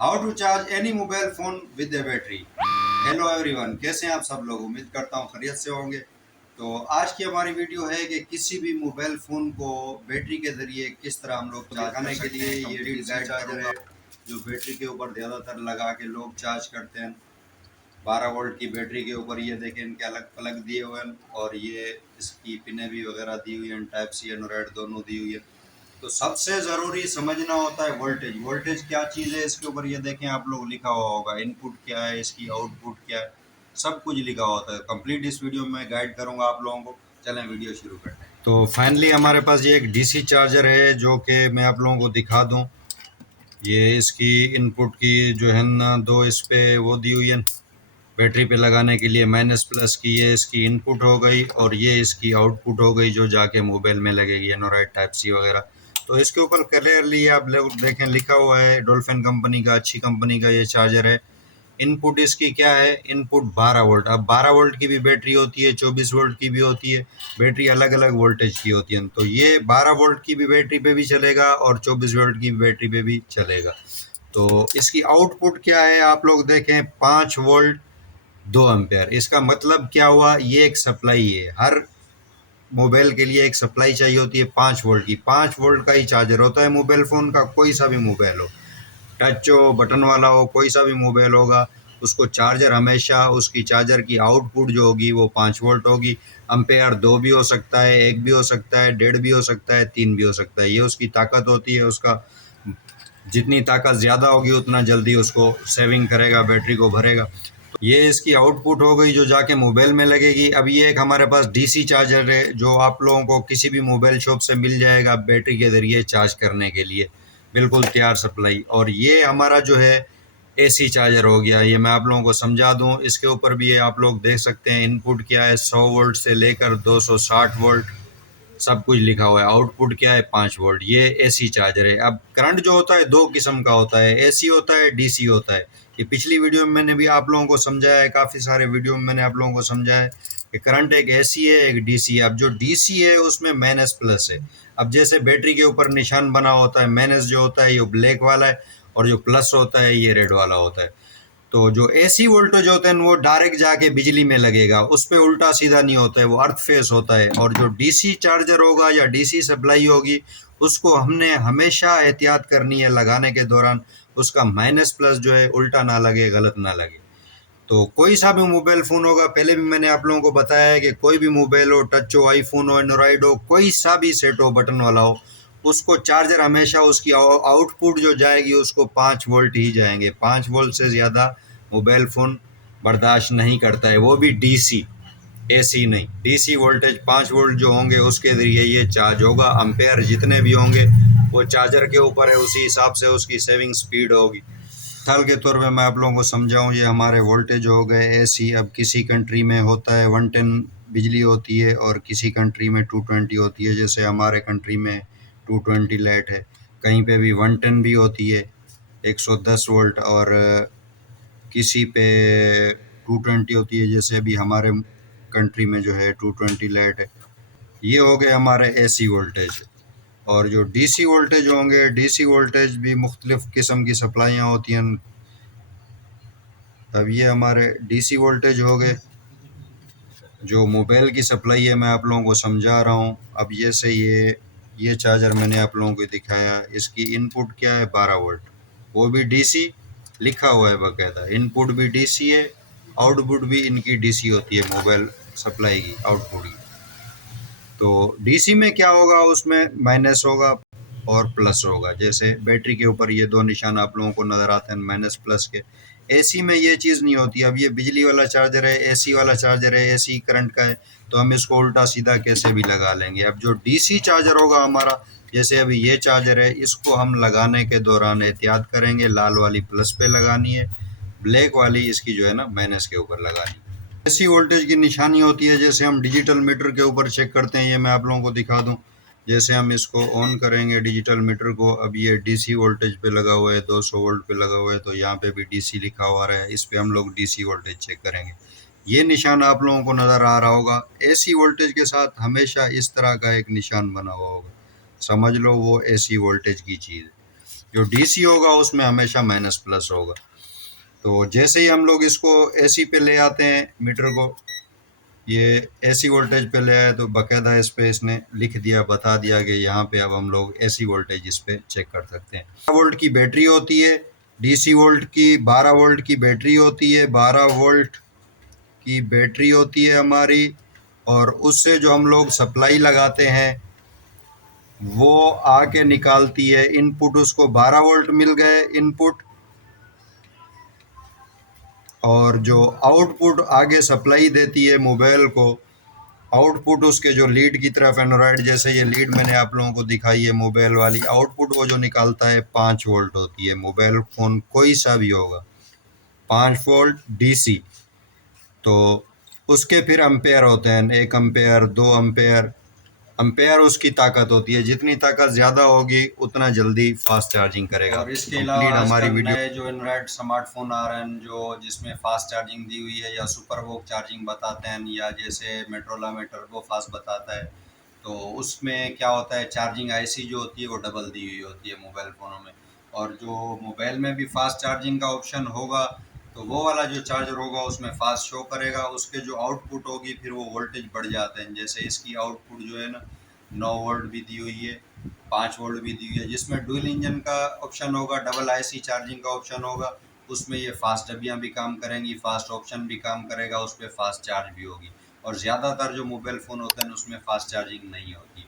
How to charge any mobile phone with a battery. Hello everyone, कैसे हैं आप सब लोग। उम्मीद करता हूँ खैरियत से होंगे। तो आज की हमारी वीडियो है कि किसी भी मोबाइल फोन को बैटरी के जरिए किस तरह हम लोग चार्ज करने के लिए ये गाइड चार्जर है जो बैटरी के ऊपर ज़्यादातर लगा के लोग चार्ज करते हैं। 12 वोल्ट की बैटरी के ऊपर ये देखें इनके अलग प्लग दिए हुए हैं और ये इसकी पिने भी वगैरह दी हुई हैं, टाइप सी एंड रेड दोनों दी हुई है। तो सबसे ज़रूरी समझना होता है वोल्टेज। वोल्टेज क्या चीज़ है इसके ऊपर ये देखें आप लोग, लिखा हुआ होगा इनपुट क्या है, इसकी आउटपुट क्या है, सब कुछ लिखा होता है। कंप्लीट इस वीडियो में गाइड करूंगा आप लोगों को। चलें वीडियो शुरू करते हैं। तो फाइनली हमारे पास ये एक डीसी चार्जर है जो कि मैं आप लोगों को दिखा दूं। ये इसकी इनपुट की जो है ना दो इस पे वो दी हुई है बैटरी पे लगाने के लिए, माइनस प्लस की ये इसकी इनपुट हो गई और ये इसकी आउटपुट हो गई जो जाके मोबाइल में लगेगी, एनोराइड टाइप सी वगैरह। तो इसके ऊपर क्लियरली आप लोग देखें लिखा हुआ है डॉल्फिन कंपनी का, अच्छी कंपनी का ये चार्जर है। इनपुट इसकी क्या है, इनपुट 12 वोल्ट। अब 12 वोल्ट की भी बैटरी होती है, 24 वोल्ट की भी होती है, बैटरी अलग अलग वोल्टेज की होती है। तो ये 12 वोल्ट की भी बैटरी पे भी चलेगा और 24 वोल्ट की बैटरी पे भी चलेगा। तो इसकी आउटपुट क्या है आप लोग देखें, 5 वोल्ट 2 एम्पेयर। इसका मतलब क्या हुआ, ये एक सप्लाई है। हर मोबाइल के लिए एक सप्लाई चाहिए होती है 5 वोल्ट की। 5 वोल्ट का ही चार्जर होता है मोबाइल फ़ोन का, कोई सा भी मोबाइल हो, टच हो, बटन वाला हो, कोई सा भी मोबाइल होगा, उसको चार्जर हमेशा उसकी चार्जर की आउटपुट जो होगी वो 5 वोल्ट होगी। एम्पेयर 2 भी हो सकता है, 1 भी हो सकता है, 1.5 भी हो सकता है, 3 भी हो सकता है। ये उसकी ताकत होती है। उसका जितनी ताकत ज़्यादा होगी उतना जल्दी उसको सेविंग करेगा, बैटरी को भरेगा। ये इसकी आउटपुट हो गई जो जाके मोबाइल में लगेगी। अब ये एक हमारे पास डीसी चार्जर है जो आप लोगों को किसी भी मोबाइल शॉप से मिल जाएगा बैटरी के ज़रिए चार्ज करने के लिए, बिल्कुल तैयार सप्लाई। और ये हमारा जो है एसी चार्जर हो गया। ये मैं आप लोगों को समझा दूं, इसके ऊपर भी ये आप लोग देख सकते हैं इनपुट क्या है, 100 वोल्ट से लेकर 260 वोल्ट सब कुछ लिखा हुआ है। आउटपुट क्या है, 5 वोल्ट। ये एसी चार्जर है। अब करंट जो होता है दो किस्म का होता है, एसी होता है, डीसी होता है। ये पिछली वीडियो में मैंने भी आप लोगों को समझाया है, काफ़ी सारे वीडियो में मैंने आप लोगों को समझाया है कि करंट एक एसी है, एक डीसी है। अब जो डीसी है उसमें माइनस प्लस है। अब जैसे बैटरी के ऊपर निशान बना होता है, माइनस जो होता है ये ब्लैक वाला है और जो प्लस होता है ये रेड वाला होता है। तो जो एसी वोल्टेज होते हैं वो डायरेक्ट जाके बिजली में लगेगा, उस पर उल्टा सीधा नहीं होता है, वो अर्थ फेस होता है। और जो डीसी चार्जर होगा या डीसी सप्लाई होगी उसको हमने हमेशा एहतियात करनी है लगाने के दौरान, उसका माइनस प्लस जो है उल्टा ना लगे, गलत ना लगे। तो कोई सा भी मोबाइल फ़ोन होगा, पहले भी मैंने आप लोगों को बताया है कि कोई भी मोबाइल हो, टच हो, आईफोन हो, एंड्रॉयड हो, कोई सा भी सेट हो बटन वाला हो, उसको चार्जर हमेशा उसकी आउटपुट जो जाएगी उसको 5 वोल्ट ही जाएंगे। 5 वोल्ट से ज़्यादा मोबाइल फ़ोन बर्दाश्त नहीं करता है, वो भी डीसी, एसी नहीं। डीसी वोल्टेज 5 वोल्ट जो होंगे उसके ज़रिए ये चार्ज होगा। अम्पेयर जितने भी होंगे वो चार्जर के ऊपर है, उसी हिसाब से उसकी सेविंग स्पीड होगी। मिसाल के तौर पे मैं आप लोगों को समझाऊं, ये हमारे वोल्टेज हो गए एसी। अब किसी कंट्री में होता है 110 बिजली होती है और किसी कंट्री में 220 होती है। जैसे हमारे कंट्री में 220 लाइट है, कहीं पे भी 110 भी होती है 110 वोल्ट, और किसी पे 220 होती है। जैसे अभी हमारे कंट्री में जो है 220 लाइट है। ये हो गए हमारे एसी वोल्टेज। और जो डीसी वोल्टेज होंगे, डीसी वोल्टेज भी मुख्तलिफ़ किस्म की सप्लाइयाँ होती हैं। अब ये हमारे डीसी वोल्टेज हो गए। जो मोबाइल की सप्लाई है मैं आप लोगों को समझा रहा हूँ। अब ये से ये चार्जर मैंने आप लोगों को दिखाया, इसकी इनपुट क्या है, 12 वोल्ट, वो भी डीसी लिखा हुआ है बाकायदा। इनपुट भी डीसी है, आउटपुट भी इनकी डीसी होती है मोबाइल सप्लाई की, आउटपुट की। तो डीसी में क्या होगा, उसमें माइनस होगा और प्लस होगा। जैसे बैटरी के ऊपर ये दो निशान आप लोगों को नज़र आते हैं माइनस प्लस के। एसी में ये चीज़ नहीं होती। अब ये बिजली वाला चार्जर है, एसी वाला चार्जर है, एसी करंट का है, तो हम इसको उल्टा सीधा कैसे भी लगा लेंगे। अब जो डीसी चार्जर होगा हमारा, जैसे अभी ये चार्जर है, इसको हम लगाने के दौरान एहतियात करेंगे, लाल वाली प्लस पे लगानी है, ब्लैक वाली इसकी जो है ना माइनस के ऊपर लगानी है। ऐसी वोल्टेज की निशानी होती है, जैसे हम डिजिटल मीटर के ऊपर चेक करते हैं। ये मैं आप लोगों को दिखा दूं। जैसे हम इसको ऑन करेंगे डिजिटल मीटर को, अब ये डीसी वोल्टेज पे लगा हुआ है, 200 वोल्ट पे लगा हुआ है, तो यहाँ पे भी डीसी लिखा हुआ है। इस पे हम लोग डीसी वोल्टेज चेक करेंगे। ये निशान आप लोगों को नज़र आ रहा होगा। एसी वोल्टेज के साथ हमेशा इस तरह का एक निशान बना हुआ होगा, समझ लो वो एसी वोल्टेज की चीज़ है। जो डीसी होगा उसमें हमेशा माइनस प्लस होगा। तो जैसे ही हम लोग इसको एसी पे ले आते हैं मीटर को, ये एसी वोल्टेज पे ले आए तो बाकायदा इस पे इसने लिख दिया, बता दिया कि यहाँ पे अब हम लोग एसी वोल्टेज इस पे चेक कर सकते हैं। 12 वोल्ट की बैटरी होती है, डीसी वोल्ट की 12 वोल्ट की बैटरी होती है, 12 वोल्ट की बैटरी होती है हमारी, और उससे जो हम लोग सप्लाई लगाते हैं वो आके निकालती है इनपुट। उसको 12 वोल्ट मिल गए इनपुट, और जो आउटपुट आगे सप्लाई देती है मोबाइल को, आउटपुट उसके जो लीड की तरफ एंड्रॉयड जैसे ये लीड मैंने आप लोगों को दिखाई है मोबाइल वाली, आउटपुट वो जो निकालता है 5 वोल्ट होती है। मोबाइल फ़ोन कोई सा भी होगा 5 वोल्ट डीसी। तो उसके फिर एम्पेयर होते हैं, 1 एम्पेयर, 2 एम्पेयर। एम्पेयर उसकी ताकत होती है, जितनी ताकत ज़्यादा होगी उतना जल्दी फास्ट चार्जिंग करेगा। और इसके अलावा हमारी वीडियो नए जो एंड्रॉयड स्मार्टफोन आ रहे हैं जो जिसमें फास्ट चार्जिंग दी हुई है, या सुपर वोक चार्जिंग बताते हैं, या जैसे मेट्रोला में टर्बो फास्ट बताता है, तो उसमें क्या होता है, चार्जिंग आईसी जो होती है वो डबल दी हुई होती है मोबाइल फ़ोनों में। और जो मोबाइल में भी फास्ट चार्जिंग का ऑप्शन होगा तो वो वाला जो चार्जर होगा उसमें फास्ट शो करेगा, उसके जो आउटपुट होगी फिर वो वोल्टेज बढ़ जाते हैं। जैसे इसकी आउटपुट जो है ना 9 वोल्ट भी दी हुई है, 5 वोल्ट भी दी हुई है, जिसमें डुअल इंजन का ऑप्शन होगा, डबल आईसी चार्जिंग का ऑप्शन होगा, उसमें ये फास्ट डब्बियाँ भी काम करेंगी, फास्ट ऑप्शन भी काम करेगा, उस पर फास्ट चार्ज भी होगी। और ज़्यादातर जो मोबाइल फ़ोन होते हैं उसमें फास्ट चार्जिंग नहीं होती।